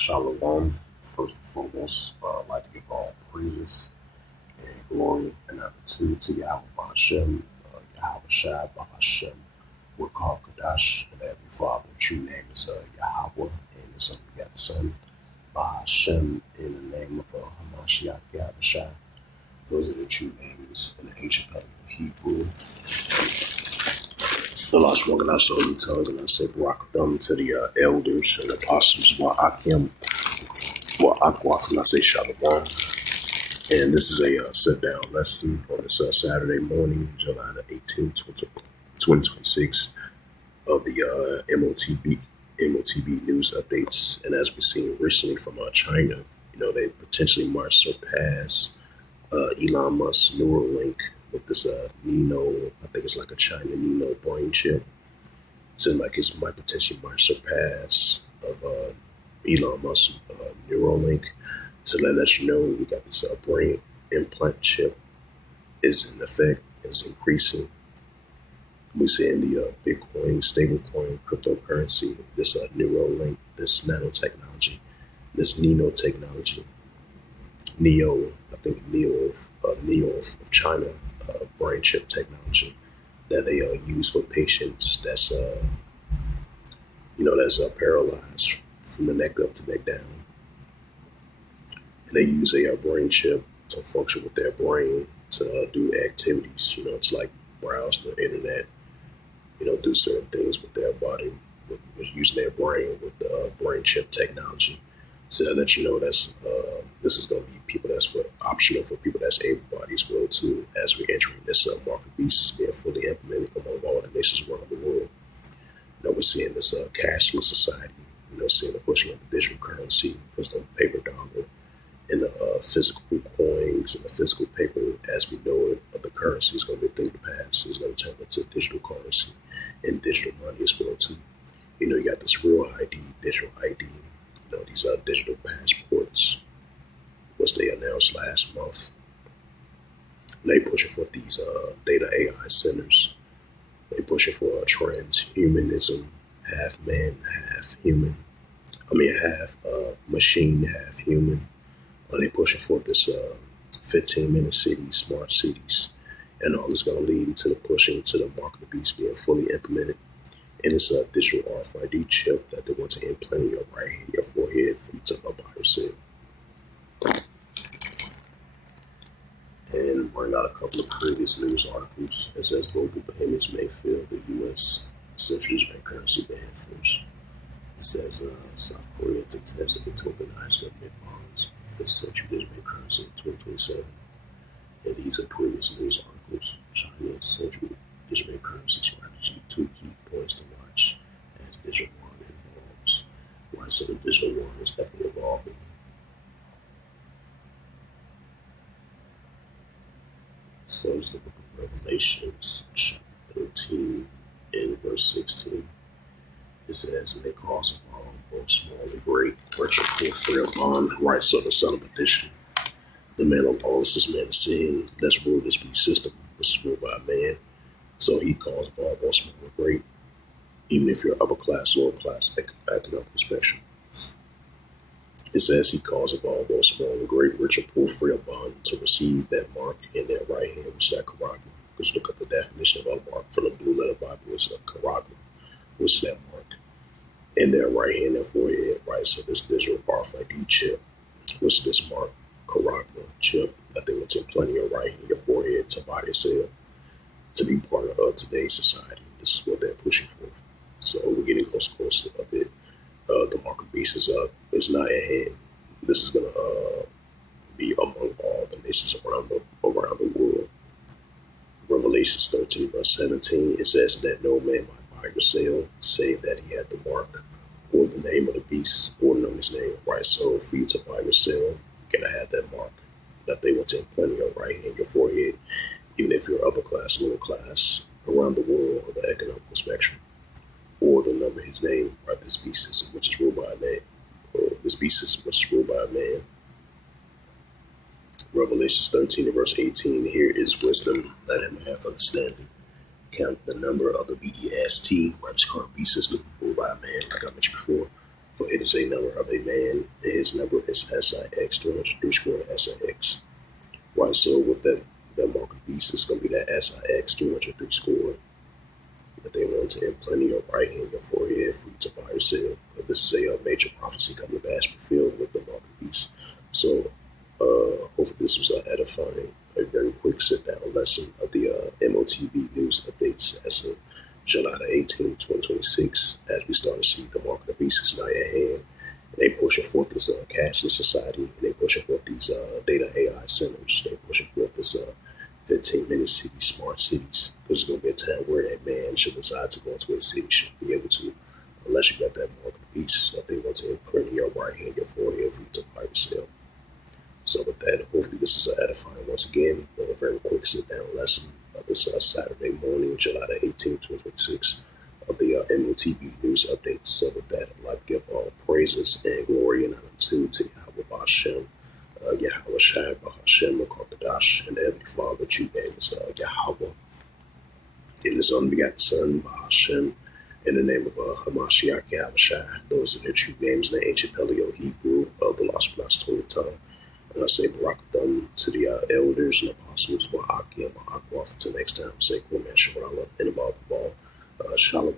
Shalom. First and foremost, I'd like to give all praises and glory and honor to Yahweh Hashem, Yahweh Shai Hashem, we're called Kadash, and Heavenly Father. True name is Yahweh, and the Son begat the Son, Hashem, in the name of Hamashiach Yahweh Shai. Those are the true names in the ancient tongue of Hebrew. The last one, and I saw the tongue, and I said, Barakatham to the elders and apostles, Wa'akim, Wa'akwaf, and I say Shalom. And this is a sit-down lesson on this Saturday morning, July the 18th, 2026, of the M.O.T.B news updates. And as we've seen recently from China, they potentially might surpass Elon Musk's Neuralink with this Nano, I think it's like a China Nano brain chip. Seems like it might surpass of Elon Musk's Neuralink. So that lets you know we got this brain implant chip is in effect, is increasing. We're seeing the Bitcoin, stablecoin, cryptocurrency, this Neuralink, this nanotechnology, this Nano technology, Neo of China, brain chip technology that they use for patients that's paralyzed from the neck up to neck down, and they use a brain chip to function with their brain to do activities. It's like browse the internet, do certain things with their body, with using their brain with the brain chip technology. So that lets you know that's this is going to be people that's optional for people that's able-bodied as well too. As we entering this market beast is being fully implemented among all the nations around the world. We're seeing this cashless society. Seeing the pushing of the digital currency, pushing the paper dollar, and the physical coins and the physical paper as we know it of the currency is going to be a thing to pass. It's going to turn into digital currency and digital money as well too. You got this real ID, digital ID. These digital passports, which they announced last month. They pushing for these data AI centers. They pushing for transhumanism, half man, half human. Half machine, half human. They pushing for this 15-minute cities, smart cities, and all is going to lead into the pushing to the mark of the beast being fully implemented. And it's a digital RFID chip that they want to implant in your right hand, your forehead, for you to buy or sell. And bring out a couple of previous news articles. It says global payments may fail the U.S. central bank currency ban first. It says South Korea to test a tokenized government bonds with the central bank currency in 2027. And these are previous news articles. China's central digital currency strategy, 2 key points to watch as digital yuan evolves. Right, so the digital yuan is definitely evolving. So it's the book of Revelations, chapter 13, and verse 16. It says, and they cause of all, both small and great, virtue, frail bond, right, so the son of addition. The man of lawlessness, man of sin, let's rule this beast system, which is ruled by a man. So he calls of all, both small and great, even if you're upper class, lower class, economic spectrum. It says he calls of all, both small and great, rich or poor, free or bond, to receive that mark in their right hand, which is that karagma. Because look at the definition of a mark from the blue letter Bible, it's a karagma, which is that mark in their right hand and forehead, right? So this digital RFID chip, which is this mark, karagma chip, that they want to implant in your right hand, your forehead, to buy or sell, to be part of today's society. This is what they're pushing for. So we're getting closer of it. The mark of beast is up. It's not at hand. This is gonna be among all the nations around the world. Revelations 13 verse 17. It says that no man might buy or sell, say that he had the mark or the name of the beast or the his name. Right. So for you to buy or sell, you're gonna have that mark that they want to implant in your right hand, your forehead. Even if you're upper class, lower class, around the world, or the economic spectrum, or the number of his name, right? This beast is which is ruled by a name, or this beast is which is ruled by a man. Revelations 13 and verse 18. Here is wisdom, let him have understanding. Count the number of the BEST, right? This current beast system ruled by a man, like I mentioned before. For it It is a number of a man, and his number is SIX 303 square SIX. Right, so with that market beast is going to be that SIX 203 score that they want to implant in your right hand, your forehead for you to buy or sell. But this is a major prophecy coming to pass fulfilled with the market beast. So hopefully this was edifying. A very quick sit down lesson of the M.O.T.B news updates as of July 18, 2026, as we start to see the market beast is now at hand. And they pushing forth this cashless society, and they pushing forth these data AI centers. They pushing forth this 15-minute city, smart cities. Because it's going to be a time where that man should decide to go into a city, should be able to, unless you got that market beast that they want to imprint in your right hand, your forehead for you to buy or sell. So with that, hopefully this is edifying once again. A very quick sit-down lesson of this Saturday morning, July the 18th, 2026, of the M.O.T.B news updates. So with that, I'd like to give all praises and glory and honor to Yahweh Hashem, Yahweh Shai, Hashem, Kadash, and the Heavenly Father, true name is Yahweh, in His unbegotten Son, Hashem, in the name of Hamashiach, Yahweh Shai. Those are their true names in the ancient Paleo Hebrew of the Lost Holy Tongue. And I say Barakathon to the elders and apostles, Wa'aki and Ma'akwa. Until next time, say Kuman Sharala and Abba Shalom.